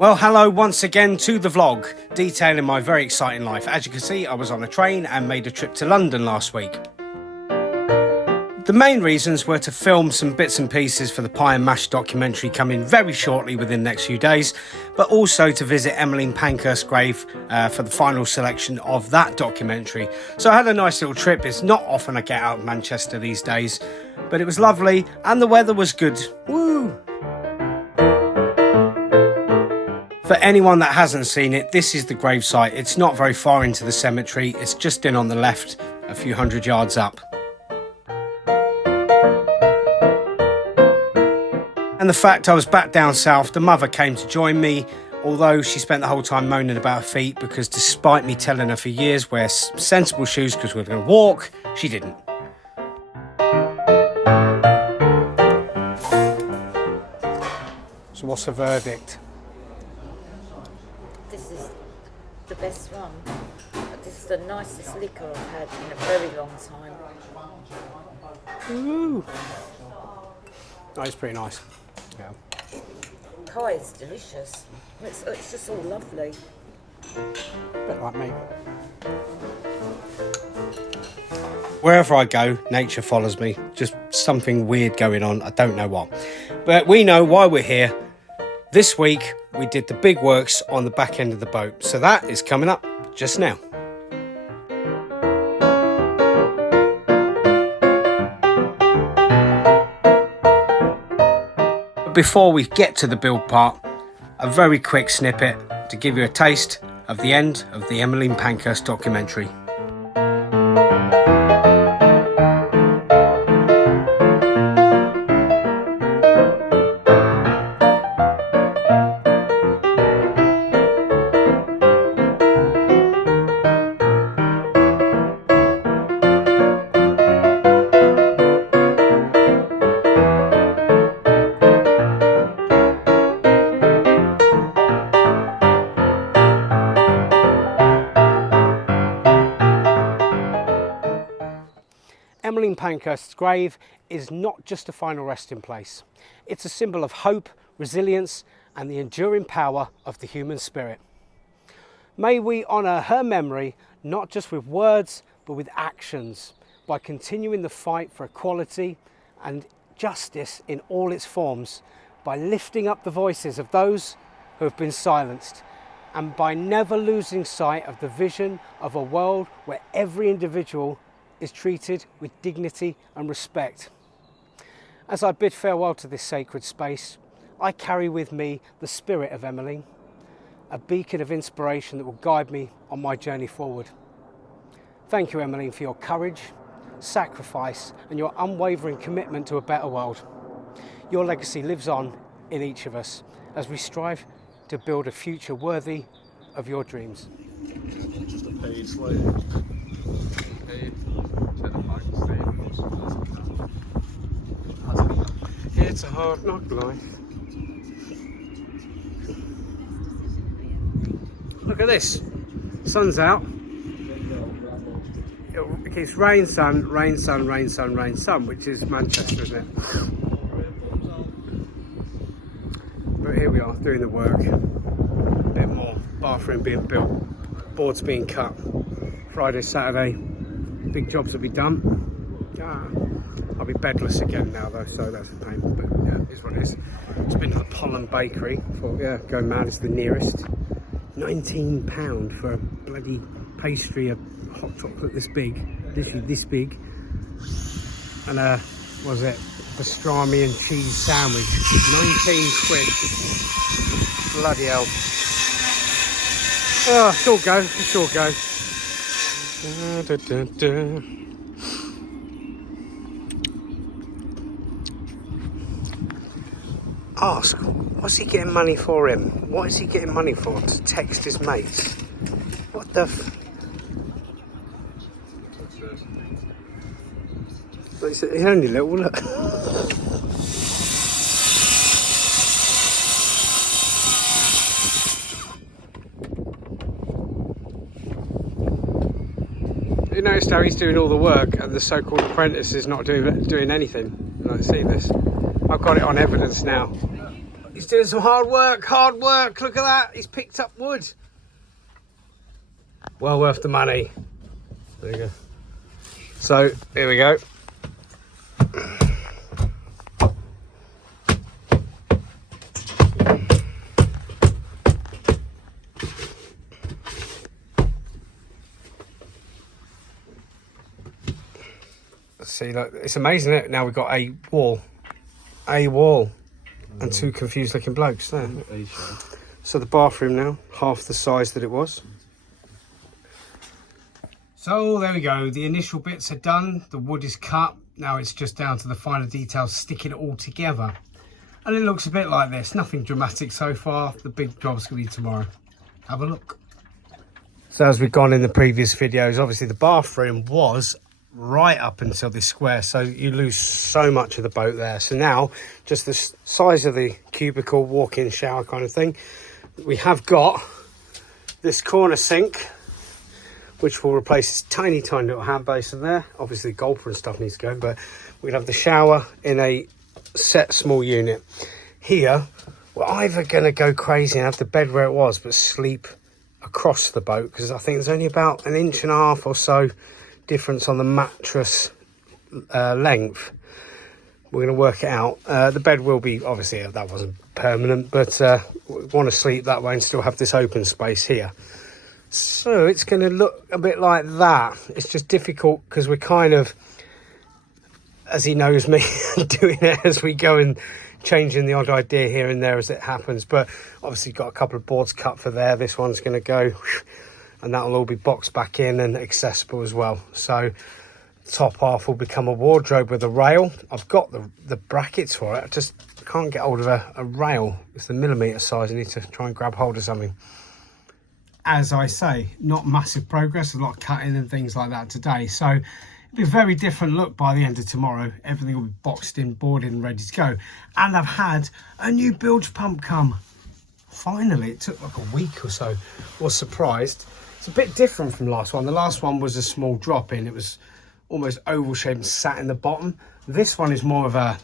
Well, hello once again to the vlog, detailing my very exciting life. As you can see, I was on a train and made a trip to London last week. The main reasons were to film some bits and pieces for the Pie and Mash documentary coming very shortly within the next few days, but also to visit Emmeline Pankhurst's grave for the final selection of that documentary. So I had a nice little trip. It's not often I get out of Manchester these days, but it was lovely and the weather was good. Woo! For anyone that hasn't seen it, this is the gravesite. It's not very far into the cemetery. It's just in on the left, a few hundred yards up. And the fact I was back down south, the mother came to join me, although she spent the whole time moaning about her feet because despite me telling her for years wear sensible shoes because we're going to walk, she didn't. So what's the verdict? This is the best one. This is the nicest liquor I've had in a very long time. Ooh. Oh, it's pretty nice. Yeah. Pie is delicious. It's just all lovely. Bit like me. Wherever I go, nature follows me. Just something weird going on. I don't know what. But we know why we're here. This week, we did the big works on the back end of the boat. So that is coming up just now. Before we get to the build part, a very quick snippet to give you a taste of the end of the Emmeline Pankhurst documentary. Emmeline Pankhurst's grave is not just a final resting place. It's a symbol of hope, resilience, and the enduring power of the human spirit. May we honour her memory not just with words, but with actions, by continuing the fight for equality and justice in all its forms, by lifting up the voices of those who have been silenced, and by never losing sight of the vision of a world where every individual is treated with dignity and respect. As I bid farewell to this sacred space, I carry with me the spirit of Emmeline, a beacon of inspiration that will guide me on my journey forward. Thank you, Emmeline, for your courage, sacrifice, and your unwavering commitment to a better world. Your legacy lives on in each of us as we strive to build a future worthy of your dreams. Just a paid slave. It's a hard knock life. Look at this. Sun's out. It's rain, sun, rain, sun, rain, sun, rain, sun, which is Manchester, isn't it? But here we are doing the work. A bit more. Bathroom being built. Boards being cut. Friday, Saturday. Big jobs will be done. I'll be bedless again now though, so that's a pain, but yeah, it's what it is. It's been to the Pollen Bakery. Thought, yeah, go mad, it's the nearest. £19 for a bloody pastry, a hot chocolate this big, literally this big. And what was it? Pastrami and cheese sandwich. 19 quid. Bloody hell. Oh, it's all go, it's all go. Da, da, da. Ask, what's he getting money for him? What is he getting money for? To text his mates? What the It's only little, look. You noticed how he's doing all the work and the so-called apprentice is not doing anything? I've seen this. I've got it on evidence now. He's doing some hard work, look at that, he's picked up wood. Well worth the money. There you go. So, here we go. See, look, it's amazing, isn't it? Now we've got a wall, and two confused looking blokes there. So the bathroom now, half the size that it was. So there we go, the initial bits are done, the wood is cut, now it's just down to the finer details, sticking it all together. And it looks a bit like this, nothing dramatic so far, the big job's going to be tomorrow. Have a look. So as we've gone in the previous videos, obviously the bathroom was right up until this square, so you lose so much of the boat there. So now, just the size of the cubicle, walk-in shower kind of thing. We have got this corner sink, which will replace this tiny little hand basin there. Obviously golfer and stuff needs to go, but we'll have the shower in a set small unit. Here, we're either going to go crazy and have the bed where it was, but sleep across the boat, because I think there's only about 1.5 inches or so difference on the mattress length. We're going to work it out. The bed will be, obviously that wasn't permanent, but we want to sleep that way and still have this open space here. So it's going to look a bit like that. It's just difficult because we're kind of, as he knows me, doing it as we go and changing the odd idea here and there as it happens. But obviously got a couple of boards cut for there. This one's going to go, and that'll all be boxed back in and accessible as well. So top half will become a wardrobe with a rail. I've got the brackets for it. I just can't get hold of a rail. It's the millimetre size. I need to try and grab hold of something. As I say, not massive progress, a lot of cutting and things like that today. So it'll be a very different look by the end of tomorrow. Everything will be boxed in, boarded and ready to go. And I've had a new bilge pump come. Finally, it took like a week or so. Was surprised. It's a bit different from the last one. The last one was a small drop in. It was almost oval shaped and sat in the bottom. This one is more of a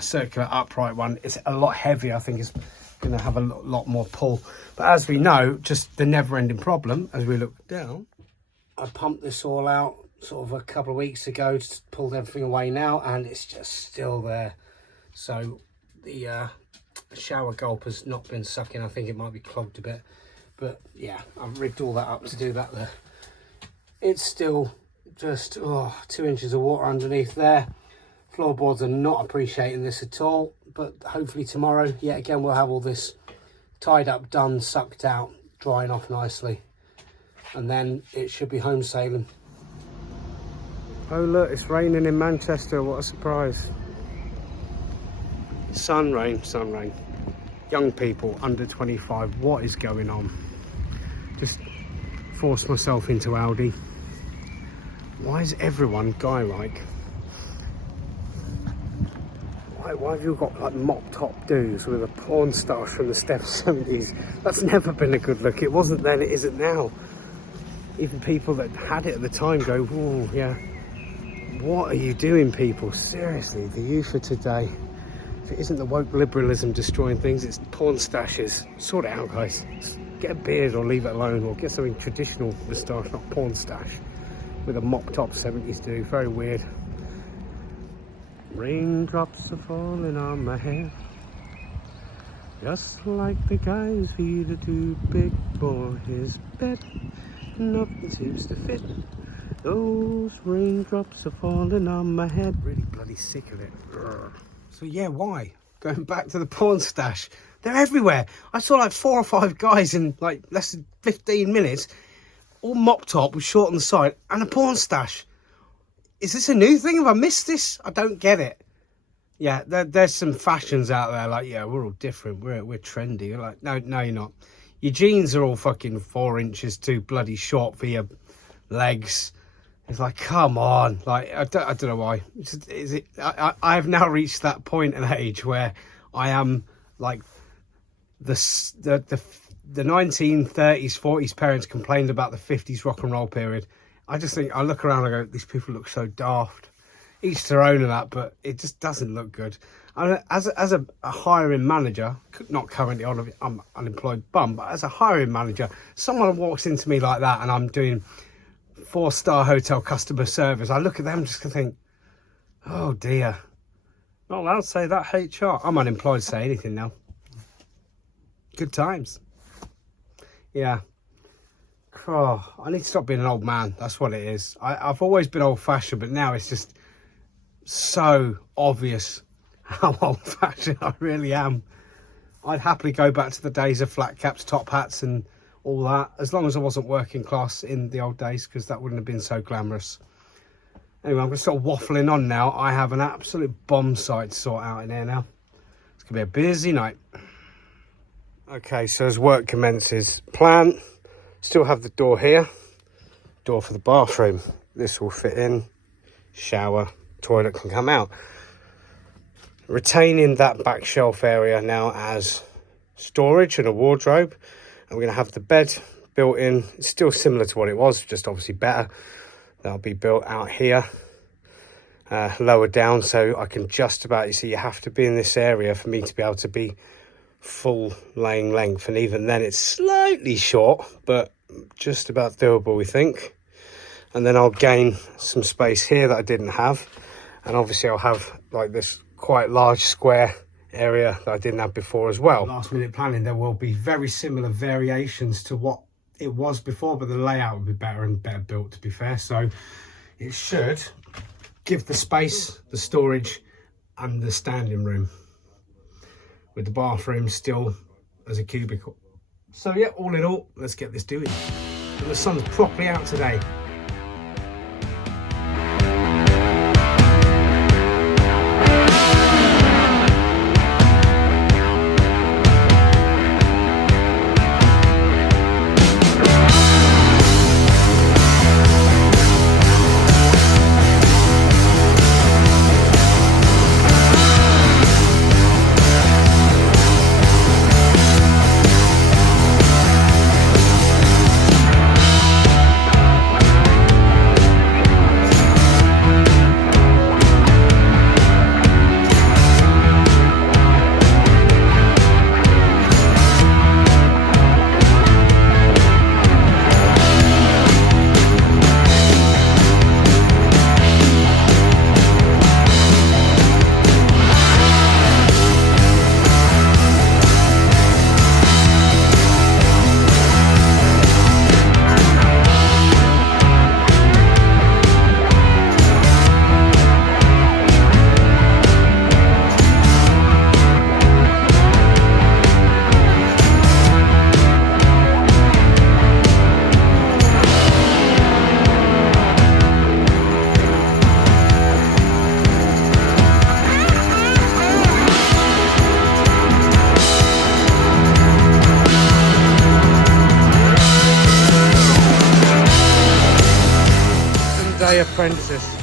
circular upright one. It's a lot heavier. I think it's going to have a lot more pull. But as we know, just the never-ending problem as we look down. I pumped this all out sort of a couple of weeks ago, just pulled everything away now, and it's just still there. So the shower gulp has not been sucking. I think it might be clogged a bit. But yeah, I've rigged all that up to do that there. It's still just 2 inches of water underneath there. Floorboards are not appreciating this at all, but hopefully tomorrow, yet again, we'll have all this tied up, done, sucked out, drying off nicely, and then it should be home sailing. Oh look, it's raining in Manchester, what a surprise. Sun rain. Young people under 25, what is going on? Just forced myself into Aldi. Why is everyone guy-like? Why have you got like mop top dudes with a porn star from the 70s? That's never been a good look. It wasn't then, it isn't now. Even people that had it at the time go, oh yeah. What are you doing, people? Seriously, the youth of today. If it isn't the woke liberalism destroying things, it's porn stashes. Sort it out, guys. Just get a beard or leave it alone, or get something traditional moustache, not porn stash. With a mop top 70s dude. Very weird. Raindrops are falling on my head, just like the guy's feet are too big for his bed. Nothing seems to fit. Those raindrops are falling on my head. Really bloody sick of it. Urgh. So yeah, why? Going back to the porn stash. They're everywhere. I saw like 4 or 5 guys in like less than 15 minutes, all mop top with short on the side and a porn stash. Is this a new thing? Have I missed this? I don't get it. Yeah, there's some fashions out there like, yeah, we're all different. We're trendy. You're like, no, you're not. Your jeans are all fucking 4 inches too bloody short for your legs. It's like, come on. Like, I don't know why. I have now reached that point in age where I am like the 1930s, 40s parents complained about the 50s rock and roll period. I just think, I look around and I go, these people look so daft. each their own of that, but it just doesn't look good. As a hiring manager, not currently I'm unemployed bum, but as a hiring manager, someone walks into me like that and I'm doing 4-star hotel customer service, I look at them just to think, oh dear, not allowed to say that, HR. I'm unemployed to say anything now. Good times. Yeah. Oh, I need to stop being an old man. That's what it is. I've always been old-fashioned, but now it's just so obvious how old-fashioned I really am. I'd happily go back to the days of flat caps, top hats and all that, as long as I wasn't working class in the old days, because that wouldn't have been so glamorous. Anyway, I'm going to start waffling on now. I have an absolute bomb site to sort out in here now. It's going to be a busy night. Okay, so as work commences, plan, still have the door here, door for the bathroom. This will fit in, shower, toilet can come out. Retaining that back shelf area now as storage and a wardrobe. And we're going to have the bed built in. It's still similar to what it was, just obviously better. That'll be built out here, lower down, so I can just about, you see, you have to be in this area for me to be able to be full laying length, and even then it's slightly short, but just about doable, we think. And then I'll gain some space here that I didn't have, and obviously I'll have like this quite large square area that I didn't have before as well. Last minute planning, there will be very similar variations to what it was before, but the layout will be better and better built, to be fair. So it should give the space, the storage and the standing room, with the bathroom still as a cubicle. So yeah, all in all, let's get this doing. And the sun's properly out today. Day apprentice,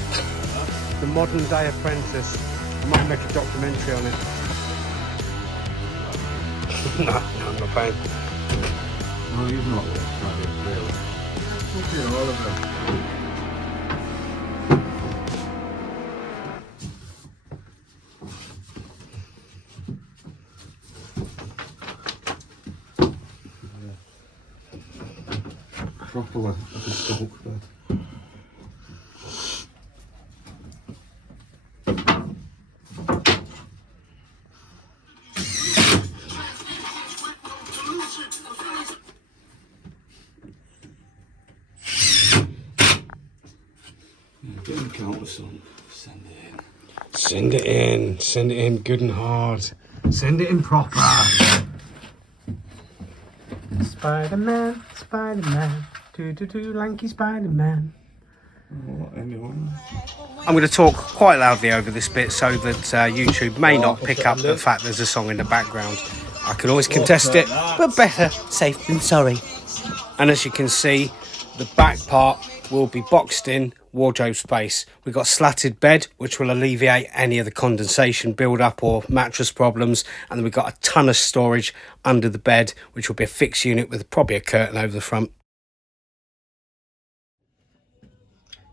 the modern day apprentice. I might make a documentary on it. No, I'm not paying. No, he's not. Really. Look at all of them. Properly, like a stalk bed. Get the counter song. Send it in. Send it in. Send it in good and hard. Send it in proper. Spider-Man, Spider-Man. Do, lanky Spider-Man. Oh, anyone? I'm going to talk quite loudly over this bit so that YouTube may not pick up the fact there's a song in the background. I can always contest it, but better safe than sorry. And as you can see, the back part will be boxed in wardrobe space. We've got slatted bed, which will alleviate any of the condensation build-up or mattress problems. And then we've got a ton of storage under the bed, which will be a fixed unit with probably a curtain over the front.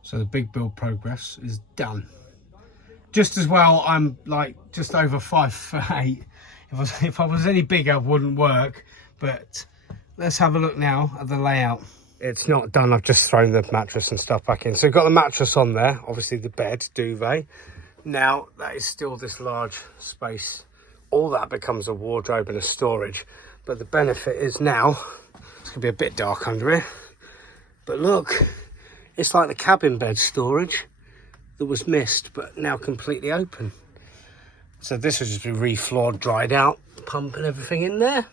So the big build progress is done. just as well, I'm like just over 5'8". If I was any bigger, it wouldn't work. But let's have a look now at the layout. It's not done. I've just thrown the mattress and stuff back in. So we've got the mattress on there, obviously the bed, duvet. Now that is still this large space. All that becomes a wardrobe and a storage. But the benefit is now, it's gonna be a bit dark under here, but look, it's like the cabin bed storage that was missed, but now completely open. So this will just be refloored, dried out, pump and everything in there.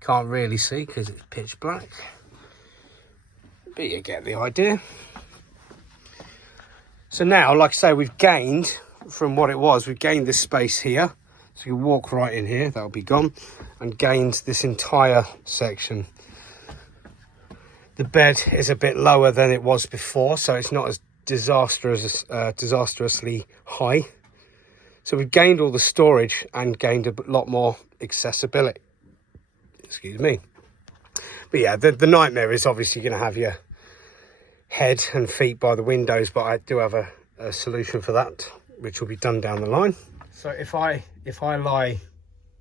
Can't really see because it's pitch black, but you get the idea. So now, like I say, we've gained from what it was, we've gained this space here. So you walk right in here, that'll be gone, and gained this entire section. The bed is a bit lower than it was before, so it's not as disastrously high. So we've gained all the storage and gained a lot more accessibility. Excuse me. But yeah, the nightmare is obviously going to have your head and feet by the windows, but I do have a solution for that, which will be done down the line. So if I lie,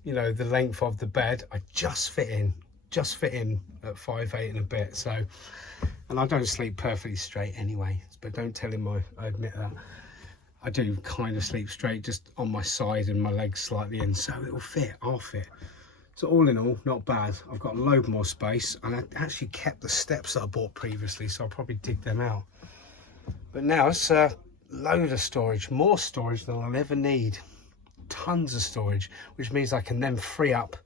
you know, the length of the bed, I just fit in at 5'8" and a bit. So, and I don't sleep perfectly straight anyway, but don't tell him I admit that. I do kind of sleep straight, just on my side and my legs slightly in, so it'll fit, I'll fit. So all in all, not bad. I've got a load more space, and I actually kept the steps that I bought previously, so I'll probably dig them out. But now it's a load of storage, more storage than I'll ever need. Tons of storage, which means I can then free up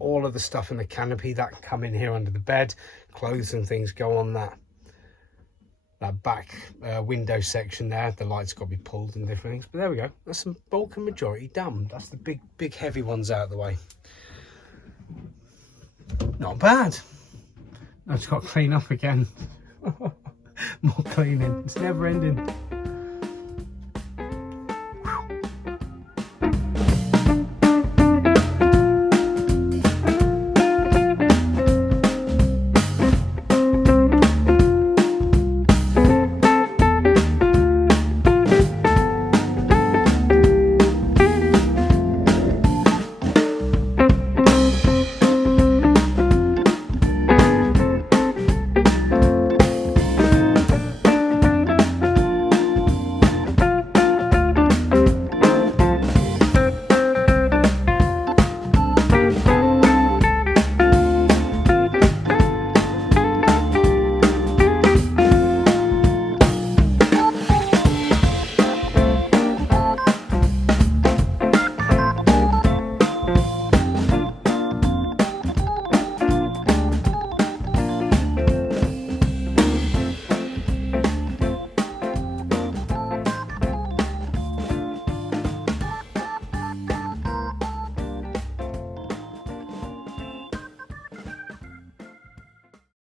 all of the stuff in the canopy that can come in here under the bed. Clothes and things go on that back window section there. The lights got to be pulled and different things, but there we go. That's the bulk and majority done. That's the big heavy ones out of the way. Not bad. I've just got to clean up again. More cleaning, it's never ending.